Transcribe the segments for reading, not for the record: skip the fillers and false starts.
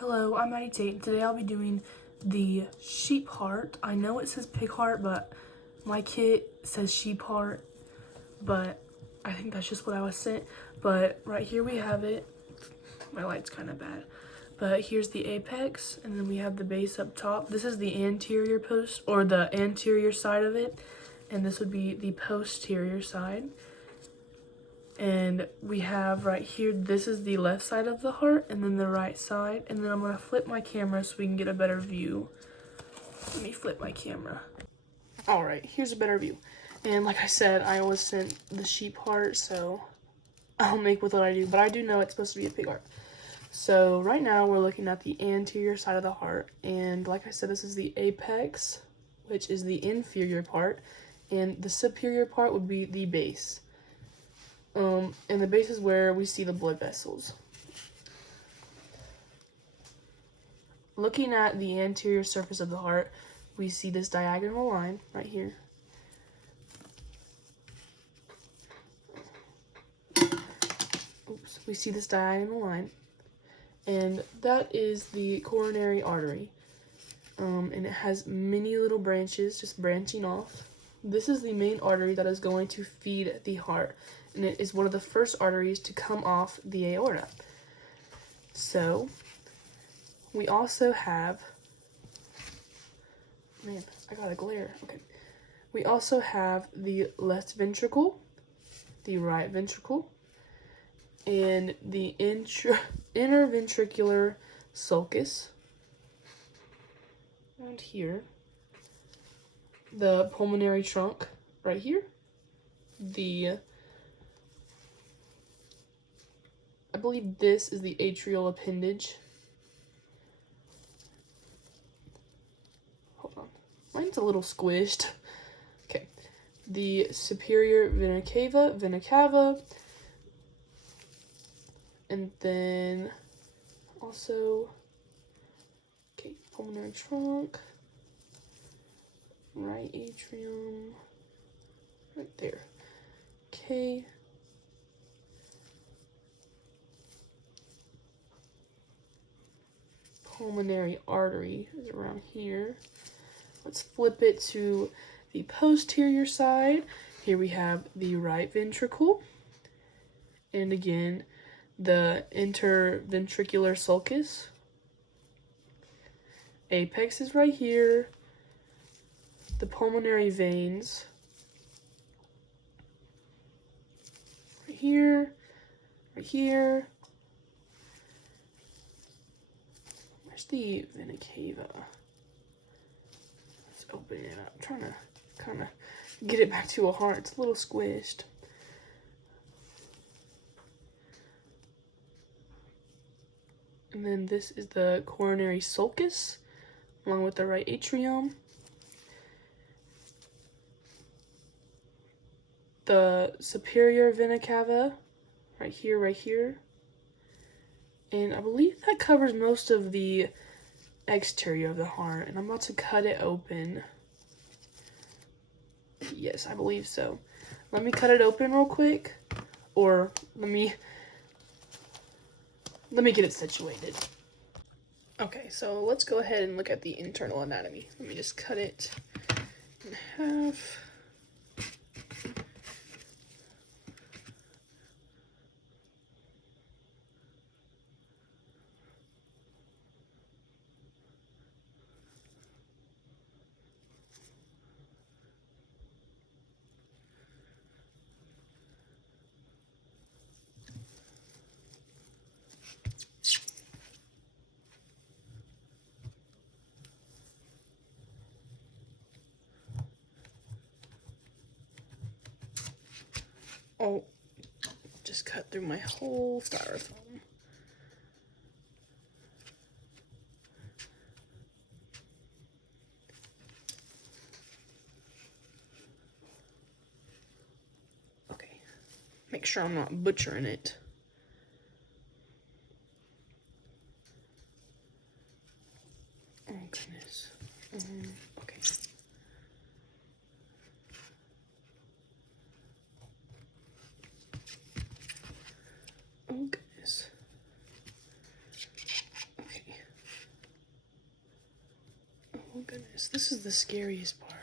Hello, I'm Maddie Tate. Today I'll be doing the sheep heart. I know it says pig heart, but my kit says sheep heart, but I think that's just what I was sent. But right here we have it. My light's kind of bad. But here's the apex, and then we have the base up top. This is the anterior post, or the anterior side of it, and this would be the posterior side. And we have right here, this is the left side of the heart, and then the right side. And then I'm gonna flip my camera so we can get a better view. Let me flip my camera. All right, here's a better view. And like I said, I was sent the sheep heart, so I'll make with what I do. But I do know it's supposed to be a pig heart. So right now we're looking at the anterior side of the heart. And like I said, this is the apex, which is the inferior part. And the superior part would be the base. And the base is where we see the blood vessels. Looking at the anterior surface of the heart, we see this diagonal line right here. Oops, we see this diagonal line, and that is the coronary artery. And it has many little branches just branching off. This is the main artery that is going to feed the heart, and it is one of the first arteries to come off the aorta. So we also have, man, I got a glare. Okay. We also have the left ventricle, the right ventricle, and the interventricular sulcus. And here, the pulmonary trunk right here, I believe this is the atrial appendage. Hold on, mine's a little squished. Okay, the superior vena cava, and then also, okay, pulmonary trunk, right atrium, right there. Okay. Pulmonary artery is around here. Let's flip it to the posterior side. Here we have the right ventricle. And again, the interventricular sulcus. Apex is right here. The pulmonary veins. Right here. Right here. Where's the vena cava? Let's open it up. I'm trying to kind of get it back to a heart. It's a little squished. And then this is the coronary sulcus, along with the right atrium. The superior vena cava, right here. And I believe that covers most of the exterior of the heart. And I'm about to cut it open. Yes, I believe so. Let me cut it open real quick. Or let me get it situated. Okay, so let's go ahead and look at the internal anatomy. Let me just cut it in half. Oh, just cut through my whole styrofoam. Okay, make sure I'm not butchering it. Oh, goodness. Okay. Oh, goodness. Okay. Oh goodness, this is the scariest part.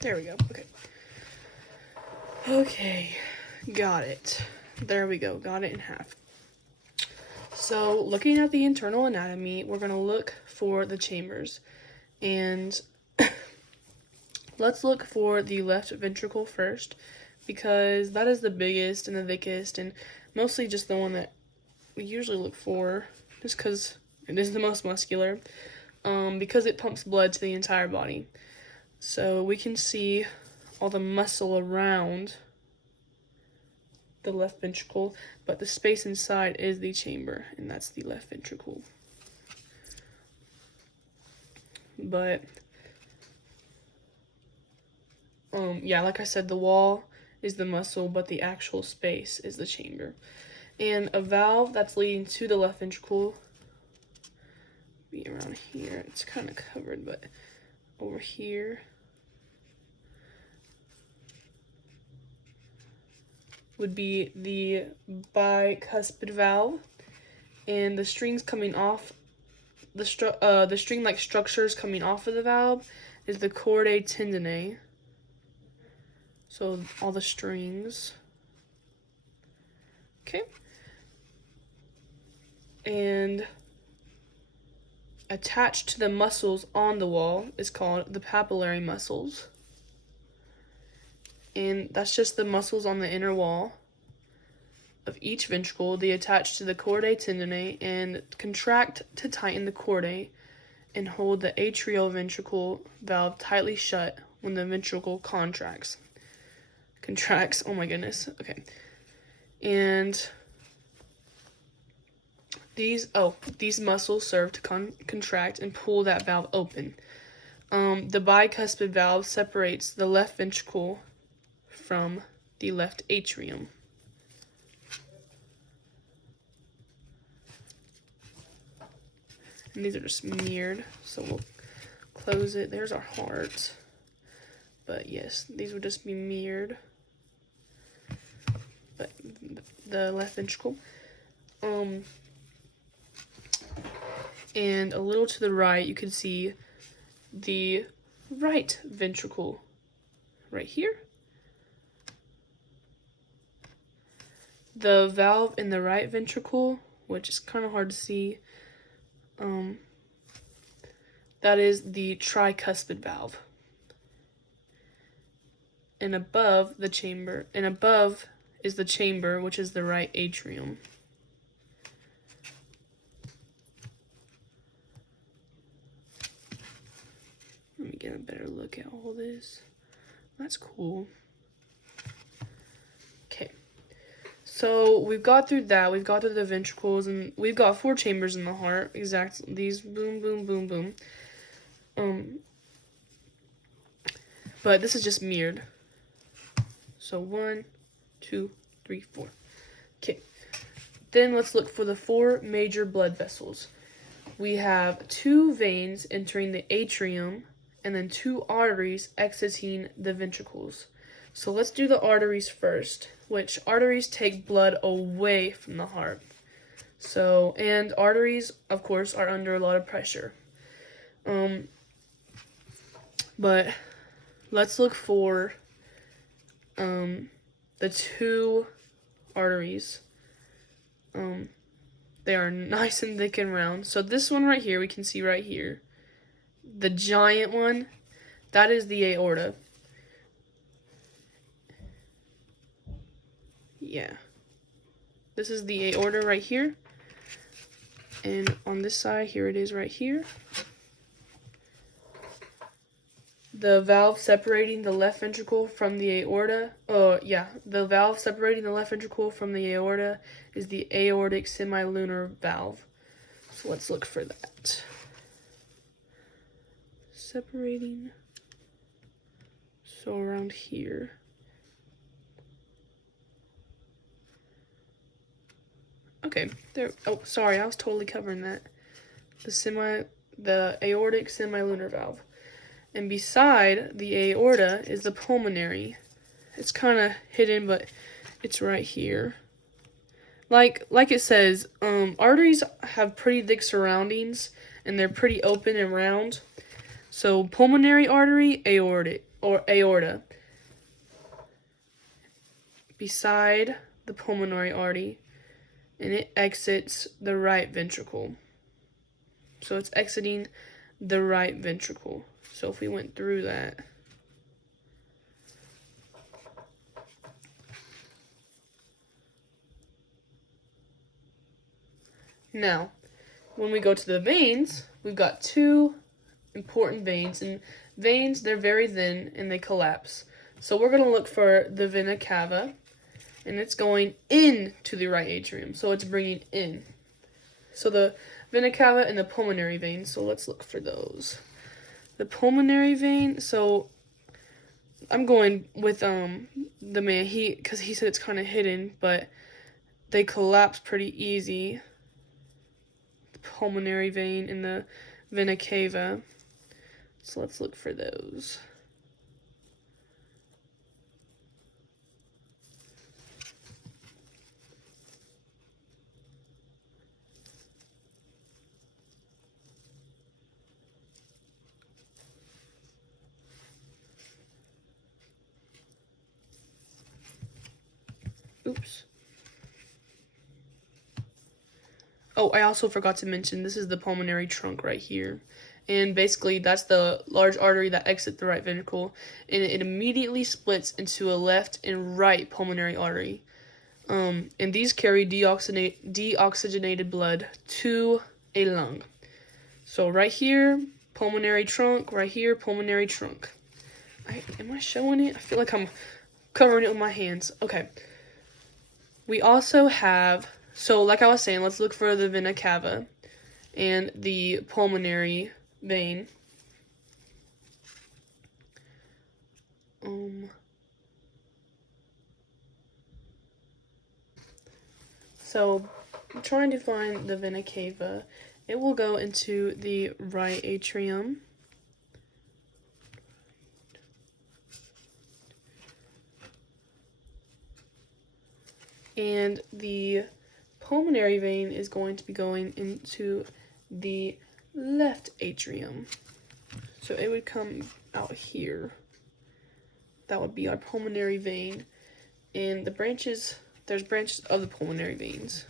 There we go. Okay. Okay. Got it. There we go. Got it in half. So, looking at the internal anatomy, we're going to look for the chambers. And let's look for the left ventricle first, because that is the biggest and the thickest, and mostly just the one that we usually look for, just because it is the most muscular, because it pumps blood to the entire body. So we can see all the muscle around the left ventricle, but the space inside is the chamber, and that's the left ventricle. But yeah, like I said, the wall is the muscle, but the actual space is the chamber. And a valve that's leading to the left ventricle be around here. It's kind of covered, but over here would be the bicuspid valve, and the strings coming off the string-like structures coming off of the valve is the chordae tendineae. So all the strings. Okay. And attached to the muscles on the wall is called the papillary muscles. And that's just the muscles on the inner wall of each ventricle. They attach to the chordae tendineae and contract to tighten the chordae and hold the atrioventricle valve tightly shut when the ventricle contracts. Oh my goodness. Okay. And these muscles serve to contract and pull that valve open. The bicuspid valve separates the left ventricle from the left atrium. And these are just mirrored, so we'll close it. There's our heart. But yes, these would just be mirrored. But the left ventricle. And a little to the right, you can see the right ventricle right here. The valve in the right ventricle, which is kind of hard to see, that is the tricuspid valve. And above the chamber, and above is the chamber, which is the right atrium. Let me get a better look at all this. That's cool. Okay. So we've got through that. We've got through the ventricles, and we've got 4 chambers in the heart. Exactly. These boom, boom, boom, boom. But this is just mirrored. So 1, 2, 3, 4. Okay. Then let's look for the 4 major blood vessels. we have 2 veins entering the atrium and then 2 arteries exiting the ventricles. So let's do the arteries first, which arteries take blood away from the heart. So, and arteries, of course, are under a lot of pressure. But let's look for the 2 arteries. They are nice and thick and round. So this one right here, we can see right here. The giant one, that is the aorta. Yeah. This is the aorta right here. And on this side, here it is right here. The valve separating the left ventricle from the aorta. The valve separating the left ventricle from the aorta is the aortic semilunar valve. So let's look for that. Separating. So around here. Okay, there. Oh, sorry, I was totally covering that. The aortic semilunar valve. And beside the aorta is the pulmonary. It's kind of hidden, but it's right here. Like it says, arteries have pretty thick surroundings, and they're pretty open and round. So pulmonary artery, aorta. Beside the pulmonary artery, and it exits the right ventricle. So it's exiting the right ventricle. So if we went through that, now when we go to the veins, we've got 2 important veins, and veins, they're very thin and they collapse. So we're going to look for the vena cava, and it's going into the right atrium, so it's bringing in. So the vena cava and the pulmonary vein, so let's look for those. The pulmonary vein, so I'm going with the man, because he said it's kind of hidden, but they collapse pretty easy. The pulmonary vein and the vena cava. So let's look for those. Oops. Oh, I also forgot to mention, this is the pulmonary trunk right here. And basically, that's the large artery that exits the right ventricle, and it immediately splits into a left and right pulmonary artery. And these carry deoxygenated blood to a lung. So right here, pulmonary trunk. Right here, pulmonary trunk. Am I showing it? I feel like I'm covering it with my hands. Okay. We also have, so like I was saying, let's look for the vena cava and the pulmonary vein. So I'm trying to find the vena cava. It will go into the right atrium. And the pulmonary vein is going to be going into the left atrium. So it would come out here. That would be our pulmonary vein. And the branches, there's branches of the pulmonary veins.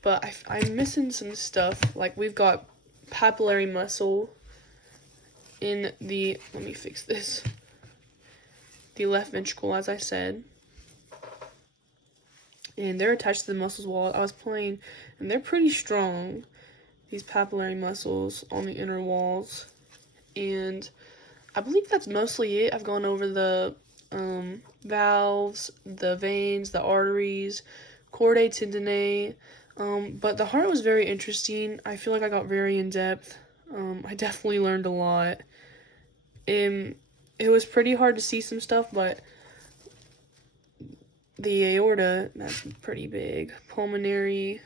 But I'm missing some stuff. Like we've got papillary muscle in the, let me fix this, the left ventricle, as I said. And they're attached to the muscles while I was playing, and they're pretty strong, these papillary muscles on the inner walls. And I believe that's mostly it. I've gone over the valves, the veins, the arteries, chordae tendineae, but the heart was very interesting. I feel like I got very in-depth. I definitely learned a lot. It was pretty hard to see some stuff, but the aorta, that's pretty big. Pulmonary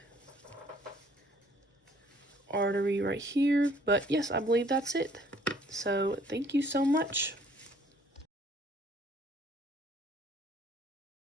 artery right here. But yes, I believe that's it. So thank you so much.